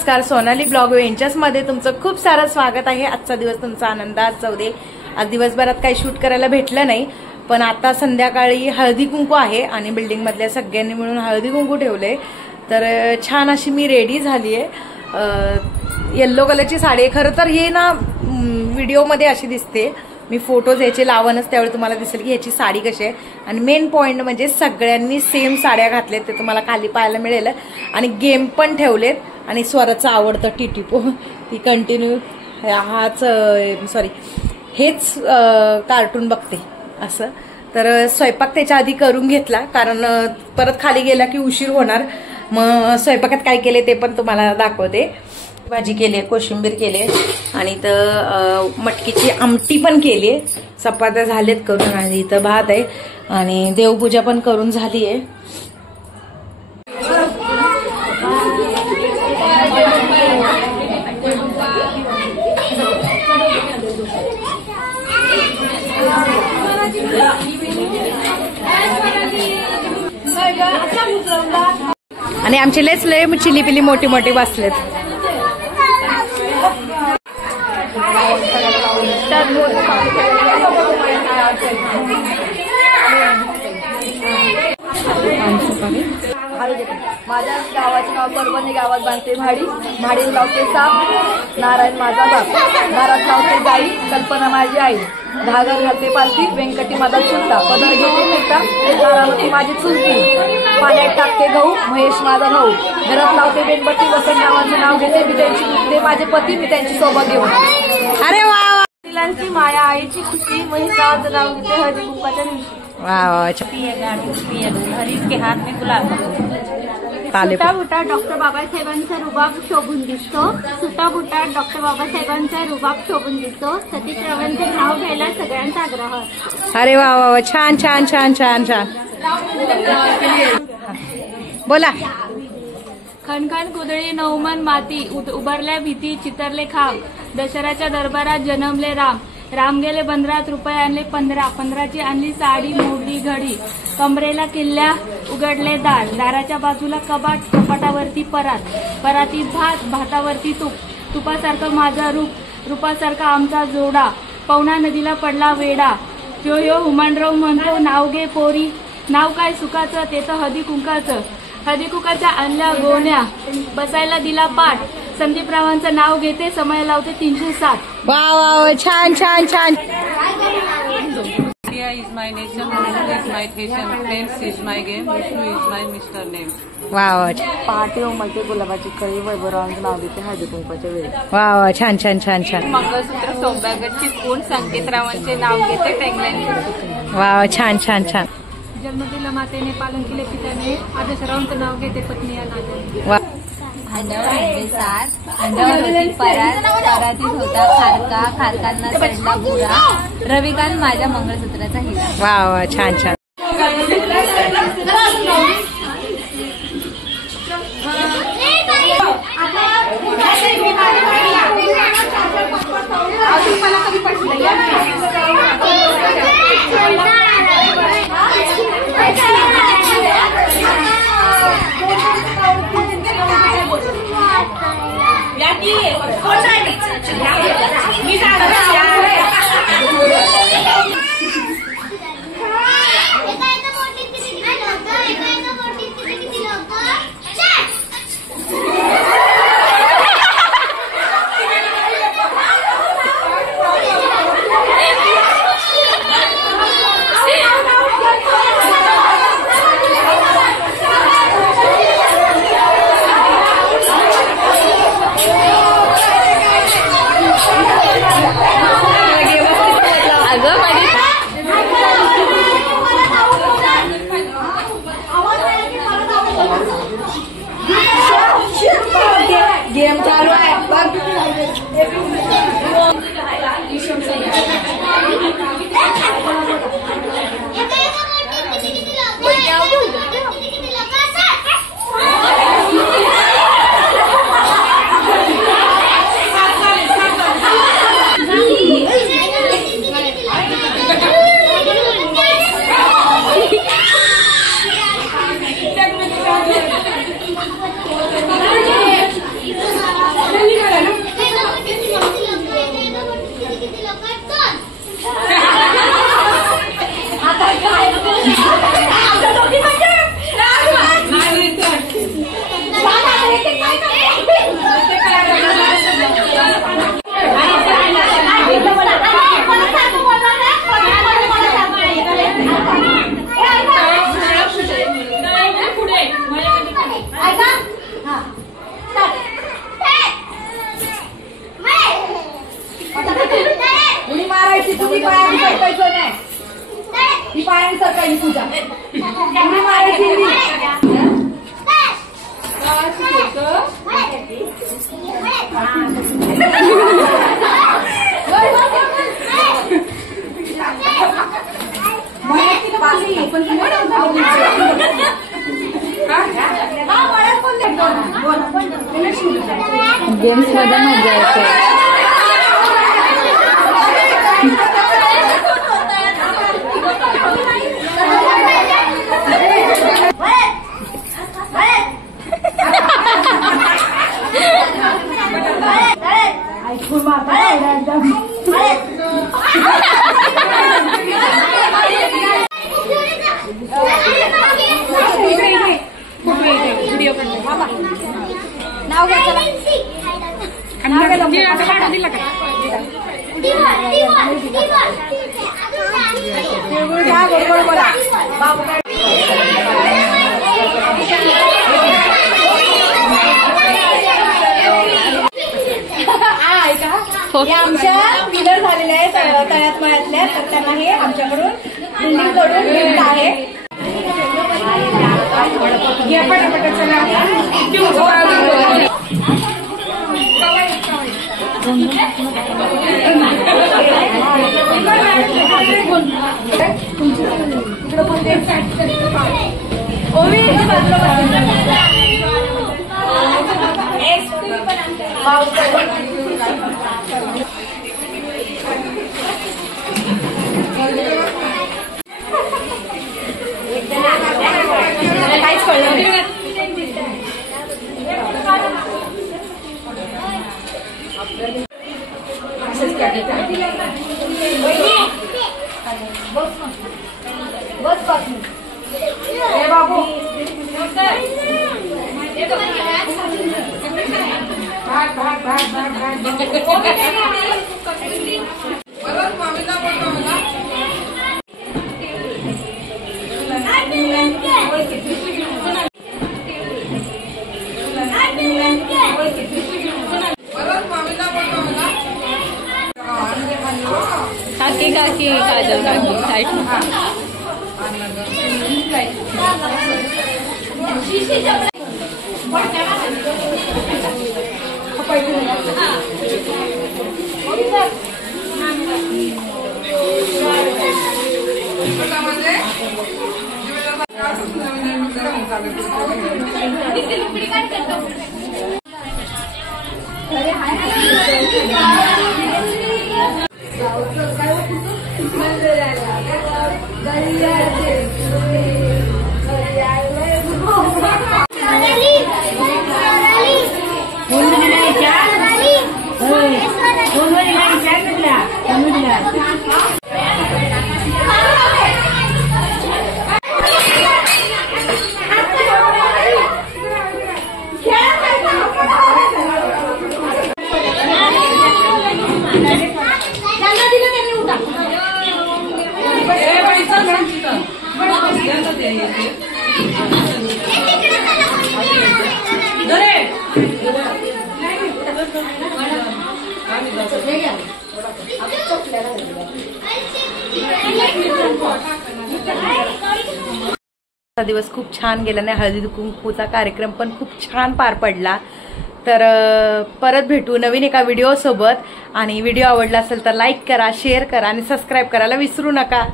नमस्कार, Sonali blog ventures मध्ये तुमचं खूप सारं स्वागत आहे। आजचा दिवस तुमचा आनंदात जाऊ दे। आज दिवसभरात काही शूट करायला भेटलं नाही, पण आता संध्याकाळी हळदी कुंकू आहे आणि बिल्डिंग मधल्या सगळ्यांनी मिळून हळदी कुंकू ठेवले। तर छान अशी मी रेडी झाली आहे। येल्लो कलरची साडी आहे। खरं तर हे ना व्हिडिओ मध्ये अशी दिसते, मी फोटोज याचे लावणच त्यावेळी तुम्हाला दिसेल की ह्याची साडी कशी आहे। आणि मेन पॉइंट म्हणजे सगळ्यांनी सेम साड्या घातल्यात, ते तुम्हाला खाली पाहायला मिळेल। आणि गेम पण ठेवलेत आणि स्वराचं आवडतं टिटिपो ती कंटिन्यू हेच कार्टून बघते असं। तर स्वयंपाक त्याच्या आधी करून घेतला, कारण परत खाली गेला की उशीर होणार। मग स्वयंपाकात काय केले ते पण तुम्हाला दाखवते। भाजी केली, कोशिंबीर केली आणि इथं मटकीची आमटी पण केली, चपात्या झालेत करून आणि इथं भात आहे आणि देवपूजा पण करून झाली आहे। आणि आमचे लेच लय चिली पिली मोठी मोठी बसलेत। माझ्या गावाचे नाव परभणी गावात बांधते भाडी, भाडी लावते साप, नारायण माझा बाप, दारात लावते गाई, कल्पना माझी आई, घागर घालते पालखी, व्यंकटी माझा चुलता, पदर घेते मुलता, तारावती माझी चुलती, पाण्यात टाकते गहू, महेश माझा भाऊ, घरात लावते बेनबट्टी, वसंत नावाचे नाव घेते, मी त्यांची ते माझे पती, मी त्यांची सोबत घेऊन। अरे वा, वडिलांची माया, आईची खुशी, महेश नावाचं नाव घेते हळदी कुंकाच्या दिवशी। हरीश के हाथ में गुलाब, सुटा बुटा डॉक्टर बाबासाहेबांचा रुबाब शोभून दिसतो, सुटा बुटा डॉक्टर बाबासाहेबांचा रुबाब शोभून दिसतो, सतीश नाव घ्यायला सगळ्यांचा आग्रह। अरे वा वा, छान छान छान छान छान बोला। खणखण कुदळी नवमन माती, उभारल्या भीती चितरले खांब, दशराच्या दरबारात जन्मले राम, राम गेले बंदरात, रुपये आणले 15, 15ची आणली साडी, मोडली घडी, कमरेला किल्ल्या उघडले दार, दाराच्या बाजूला कपाट, कपाटावरती परात, परातीत भात, भातावरती तूप, तुपासारखं माझा रूप, रूपासारखा आमचा जोडा, पवना नदीला पडला वेडा, यो यो हुमानराव म्हणतो नाव घे पोरी, नाव काय सुखाचं ते तर हळदी कुंकाचं, हळदी कुंकाच्या आणल्या गोण्या, बसायला दिला पाठ, संदीपरावांचं नाव घेते, समय लावते 307। वा वा, छान छान छान। India is my nation, Vishnu is my fashion, friends is my game, Vishnu is my Mr. Name. वा वा, पहाटे उमलते गुलाबाची कळी, वैभवरावांचं नाव घेते हळदी कुंकाच्या वेळी। वा वा, छान छान छान छान। मंगळसूत्र सौभाग्याची खूण, संकेतरावांचे नाव घेते, टँगलाईन। वा वा, छान छान छान। जन्म दिला मातेने, पालन केले पित्याने, आदेशरावांचं नाव घेते पत्नी या नात्याने। अंड्यावर होती परात, परातीत होता खारका, खारकांना चढला बुरा, रविकांत माझ्या मंगळसूत्राचा हिरा। वा वा, छान छान। तुम्ही पायाने सरकायचं नाही, ही पायाने सरकायची पूजा तुम्ही मारायची. गेम्स मध्ये मजा येते. हे आमच्या पिलर झालेल्या आहेत तळ्यात मळ्यातल्या, तर त्यांना हे आमच्याकडून बिल्डिंग कडून गिफ्ट आहे. काहीच कळलं नाही. बाबू काकी काकी काजल काकी दिवस खूप छान गेला नाही. हळदी कुंकूचा कार्यक्रम पण खूप छान पार पडला. तर परत भेटू नवीन एका व्हिडिओ सोबत. आणि व्हिडिओ आवडला असेल तर लाईक करा, शेअर करा आणि सबस्क्राईब करायला विसरू नका.